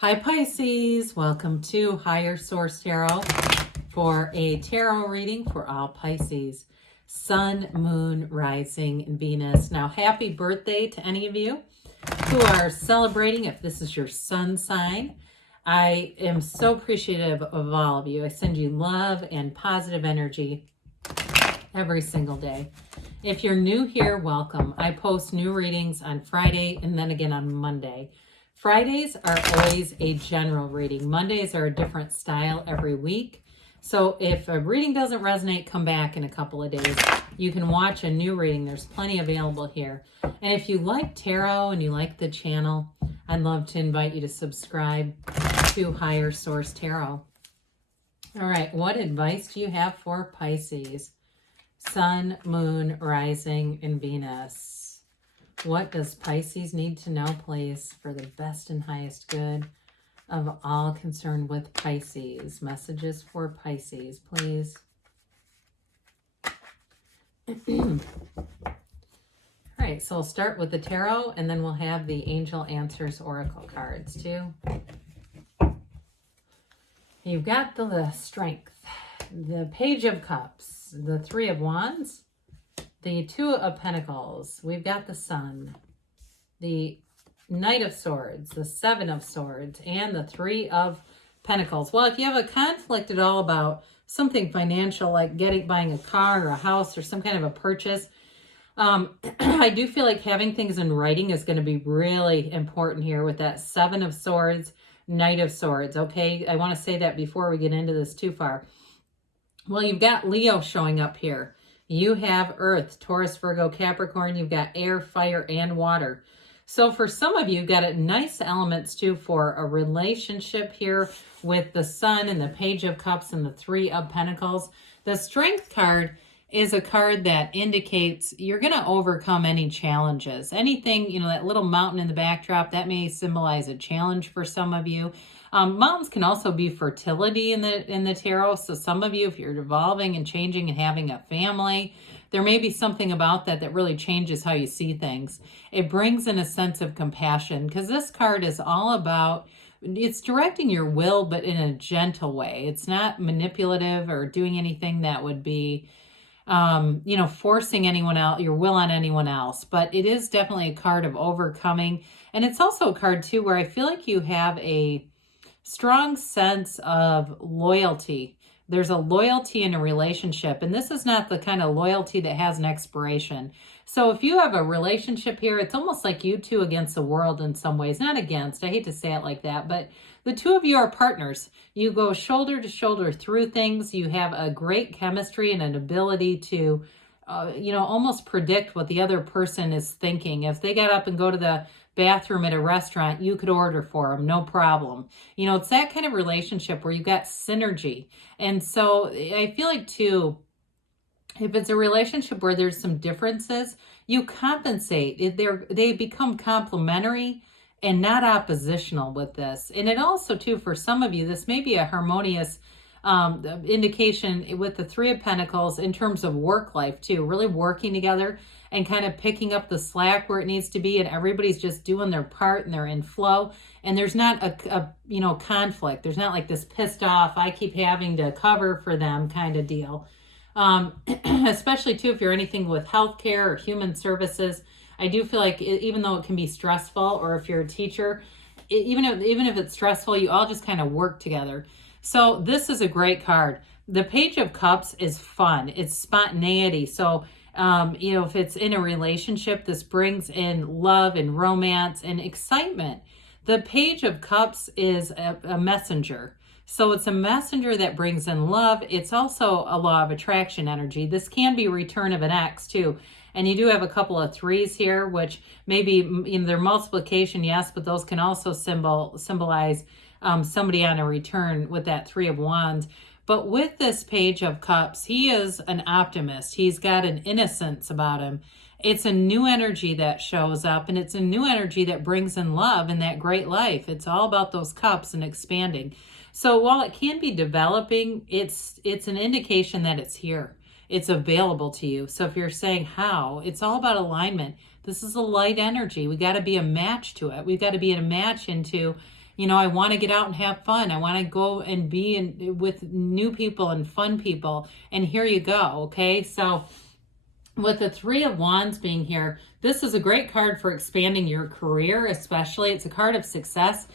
Hi Pisces, welcome to Higher Source Tarot for a tarot reading for all Pisces. Sun, Moon, Rising, and Venus. Now happy birthday to any of you who are celebrating if this is your sun sign. I am so appreciative of all of you. I send you love and positive energy every single day. If you're new here, welcome. I post new readings on Friday and then again on Monday. Fridays are always a general reading. Mondays are a different style every week. So if a reading doesn't resonate, come back in a couple of days. You can watch a new reading. There's plenty available here. And if you like tarot and you like the channel, I'd love to invite you to subscribe to Higher Source Tarot. All right, what advice do you have for Pisces? Sun, Moon, Rising, and Venus. What does Pisces need to know, please, for the best and highest good of all concerned with Pisces? Messages for Pisces, please. All right, so I'll start with the tarot, and then we'll have the Angel Answers Oracle cards, too. You've got the Strength, the Page of Cups, the Three of Wands, the Two of Pentacles, we've got the Sun, the Knight of Swords, the Seven of Swords, and the Three of Pentacles. Well, if you have a conflict at all about something financial, like buying a car or a house or some kind of a purchase, I do feel like having things in writing is going to be really important here with that Seven of Swords, Knight of Swords, okay? I want to say that before we get into this too far. Well, you've got Leo showing up here. You have Earth, Taurus, Virgo, Capricorn. You've got air, fire, and water. So for some of you, you've got nice elements too for a relationship here with the Sun and the Page of Cups and the Three of Pentacles. The Strength card is a card that indicates you're going to overcome any challenges. Anything, that little mountain in the backdrop, that may symbolize a challenge for some of you. Mountains can also be fertility in the tarot. So some of you, if you're evolving and changing and having a family, there may be something about that really changes how you see things. It brings in a sense of compassion because this card is all about, it's directing your will, but in a gentle way. It's not manipulative or doing anything that would be, forcing your will on anyone else. But it is definitely a card of overcoming. And it's also a card too where I feel like you have a strong sense of loyalty. There's a loyalty in a relationship, and this is not the kind of loyalty that has an expiration. So if you have a relationship here, it's almost like you two against the world in some ways. Not against, I hate to say it like that, but the two of you are partners. You go shoulder to shoulder through things. You have a great chemistry and an ability to almost predict what the other person is thinking. If they got up and go to the bathroom at a restaurant, you could order for them, no problem. It's that kind of relationship where you got synergy. And so I feel like too, if it's a relationship where there's some differences, you compensate. They become complementary and not oppositional with this. And it also too, for some of you, this may be a harmonious indication with the Three of Pentacles in terms of work life too, really working together and kind of picking up the slack where it needs to be, and everybody's just doing their part and they're in flow, and there's not a conflict. There's not like this pissed off, I keep having to cover for them kind of deal. Especially too if you're anything with healthcare or human services. I do feel like even though it can be stressful, or if you're a teacher, even if it's stressful, you all just kind of work together. So this is a great card. The Page of Cups is fun. It's spontaneity. So, if it's in a relationship, this brings in love and romance and excitement. The Page of Cups is a messenger. So it's a messenger that brings in love. It's also a law of attraction energy. This can be return of an ex too. And you do have a couple of threes here, which maybe their multiplication, yes, but those can also symbolize somebody on a return with that Three of Wands. But with this Page of Cups, he is an optimist. He's got an innocence about him. It's a new energy that shows up, and it's a new energy that brings in love and that great life. It's all about those cups and expanding. So while it can be developing, it's an indication that it's here. It's available to you. So if you're saying how, it's all about alignment. This is a light energy. We got to be a match to it. We've got to be a match into You know, I want to get out and have fun. I want to go and be with new people and fun people. And here you go. Okay. So with the Three of Wands being here, this is a great card for expanding your career, especially. It's a card of success.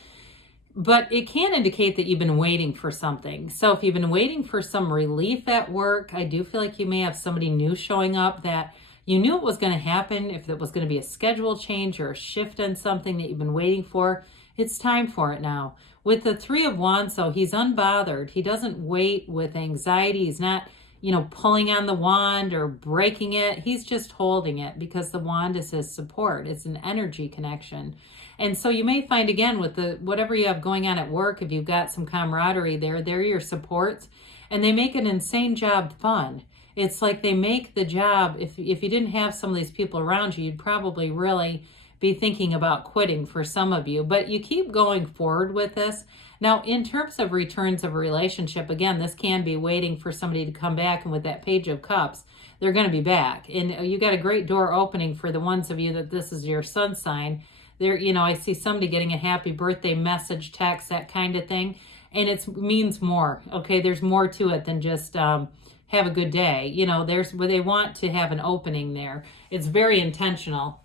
But it can indicate that you've been waiting for something. So if you've been waiting for some relief at work, I do feel like you may have somebody new showing up that you knew it was going to happen. If it was going to be a schedule change or a shift in something that you've been waiting for, it's time for it now. With the Three of Wands, though, he's unbothered. He doesn't wait with anxiety. He's not, you know, pulling on the wand or breaking it. He's just holding it because the wand is his support. It's an energy connection. And so you may find, again, with the whatever you have going on at work, if you've got some camaraderie there, they're your supports, and they make an insane job fun. It's like they make the job, if you didn't have some of these people around you, you'd probably really be thinking about quitting for some of you. But you keep going forward with this. Now, in terms of returns of a relationship, again, this can be waiting for somebody to come back, and with that Page of Cups, they're going to be back. And you got a great door opening for the ones of you that this is your sun sign. There, you know, I see somebody getting a happy birthday message, text, that kind of thing. And it means more. Okay, there's more to it than just have a good day. You know, there's where they want to have an opening there. It's very intentional.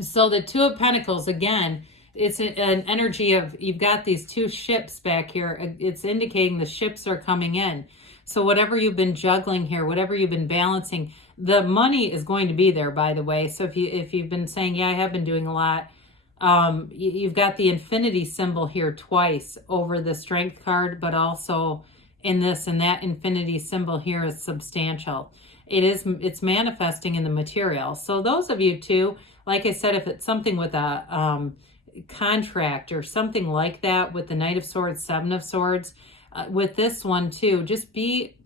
So the Two of Pentacles, again, it's an energy of, you've got these two ships back here. It's indicating the ships are coming in. So whatever you've been juggling here, whatever you've been balancing, the money is going to be there, by the way. So if you've been saying, yeah, I have been doing a lot, you've got the infinity symbol here twice over the Strength card, but also in this, and that infinity symbol here is substantial. It's manifesting in the material. So those of you too, like I said, if it's something with a contract or something like that, with the Knight of Swords, Seven of Swords, with this one too, just be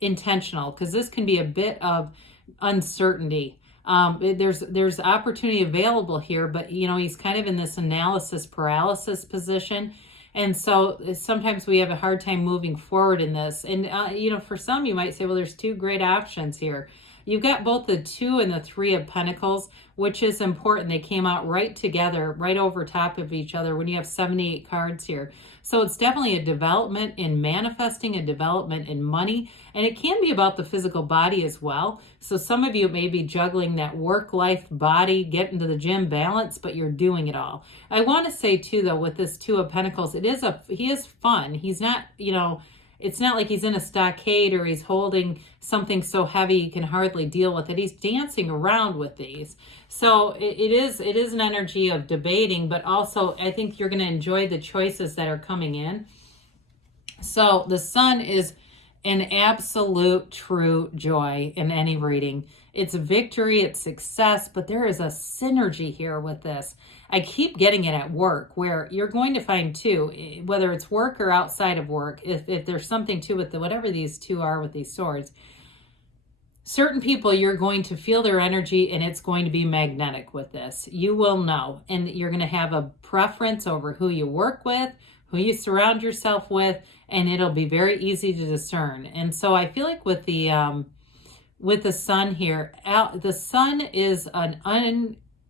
intentional, because this can be a bit of uncertainty. There's opportunity available here, but you know, he's kind of in this analysis paralysis position. And so sometimes we have a hard time moving forward in this. And, you know, for some, you might say, well, there's two great options here. You've got both the Two and the Three of Pentacles, which is important. They came out right together, right over top of each other when you have 78 cards here. So it's definitely a development in manifesting, a development in money, and it can be about the physical body as well. So some of you may be juggling that work-life body, get into the gym balance, but you're doing it all. I want to say too, though, with this Two of Pentacles, he is fun. He's not, you know, it's not like he's in a stockade or he's holding something so heavy he can hardly deal with it. He's dancing around with these. So it is an energy of debating, but also I think you're going to enjoy the choices that are coming in. So the Sun is an absolute true joy in any reading. It's victory, it's success, but there is a synergy here with this. I keep getting it at work, where you're going to find too, whether it's work or outside of work, if there's something to with whatever these two are with these swords, certain people, you're going to feel their energy and it's going to be magnetic with this. You will know, and you're going to have a preference over who you work with, who you surround yourself with, and it'll be very easy to discern. And so I feel like with the Sun here, the Sun is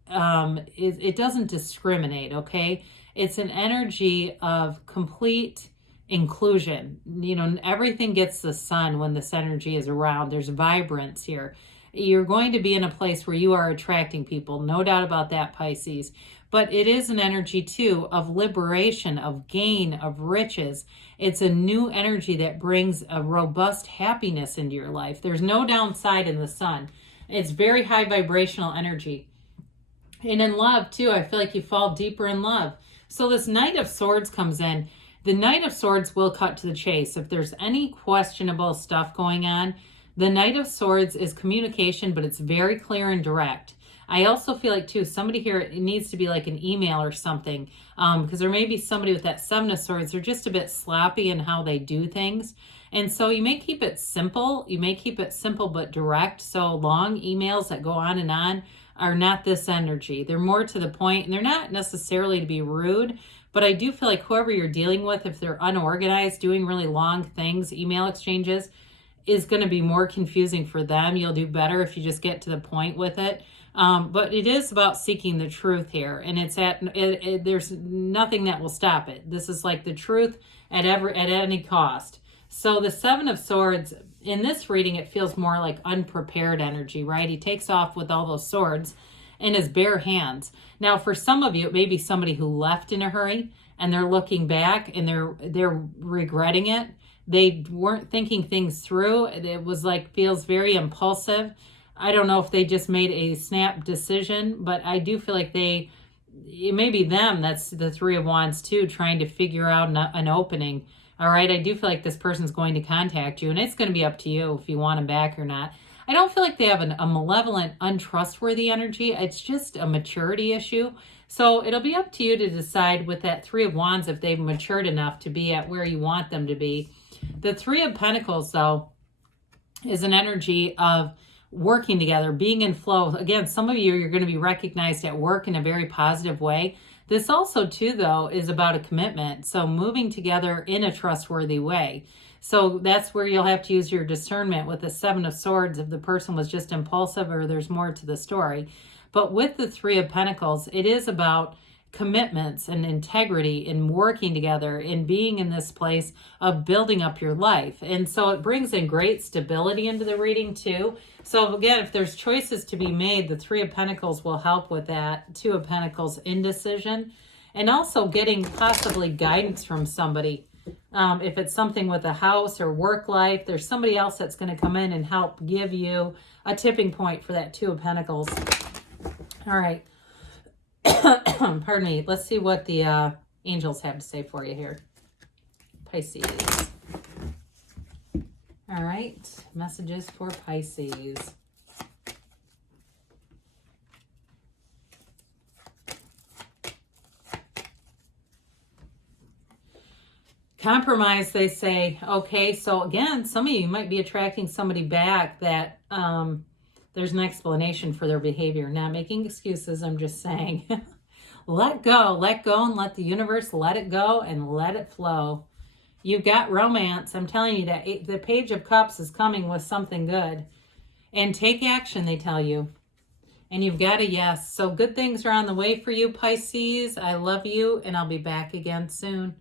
it doesn't discriminate, okay? It's an energy of complete inclusion. You know, everything gets the Sun when this energy is around. There's vibrance here. You're going to be in a place where you are attracting people, no doubt about that, Pisces. But it is an energy too of liberation, of gain, of riches. It's a new energy that brings a robust happiness into your life. There's no downside in the Sun. It's very high vibrational energy. And in love too, I feel like you fall deeper in love. So this Knight of Swords comes in. The Knight of Swords will cut to the chase. If there's any questionable stuff going on, the Knight of Swords is communication, but it's very clear and direct. I also feel like too, somebody here, it needs to be like an email or something, because there may be somebody with that Seven of Swords. They're just a bit sloppy in how they do things. And so you may keep it simple. You may keep it simple but direct. So long emails that go on are not this energy. They're more to the point, and they're not necessarily to be rude, but I do feel like whoever you're dealing with, if they're unorganized, doing really long things, email exchanges, is going to be more confusing for them. You'll do better if you just get to the point with it. But it is about seeking the truth here, and there's nothing that will stop it. This is like the truth at any cost. So the Seven of Swords, in this reading, it feels more like unprepared energy, right? He takes off with all those swords in his bare hands. Now, for some of you, it may be somebody who left in a hurry, and they're looking back and they're regretting it. They weren't thinking things through. It was like, feels very impulsive. I don't know if they just made a snap decision, but I do feel like it may be them. That's the Three of Wands too, trying to figure out an opening. All right. I do feel like this person's going to contact you, and it's going to be up to you if you want them back or not. I don't feel like they have a malevolent, untrustworthy energy. It's just a maturity issue. So it'll be up to you to decide with that Three of Wands if they've matured enough to be at where you want them to be. The Three of Pentacles, though, is an energy of working together, being in flow. Again, some of you're going to be recognized at work in a very positive way. This also, too, though, is about a commitment. So moving together in a trustworthy way. So that's where you'll have to use your discernment with the Seven of Swords if the person was just impulsive or there's more to the story. But with the Three of Pentacles, it is about commitments and integrity in working together, in being in this place of building up your life. And so it brings in great stability into the reading too. So again, if there's choices to be made, the Three of Pentacles will help with that. Two of Pentacles, indecision, and also getting possibly guidance from somebody. If it's something with a house or work life, there's somebody else that's going to come in and help give you a tipping point for that Two of Pentacles. All right. Pardon me. Let's see what the angels have to say for you here. Pisces. All right. Messages for Pisces. Compromise, they say. Okay, so again, some of you might be attracting somebody back that there's an explanation for their behavior. Not making excuses, I'm just saying. Let go, and let the universe let it go and let it flow. You've got romance. I'm telling you that the Page of Cups is coming with something good. And take action, they tell you. And you've got a yes. So good things are on the way for you, Pisces. I love you, and I'll be back again soon.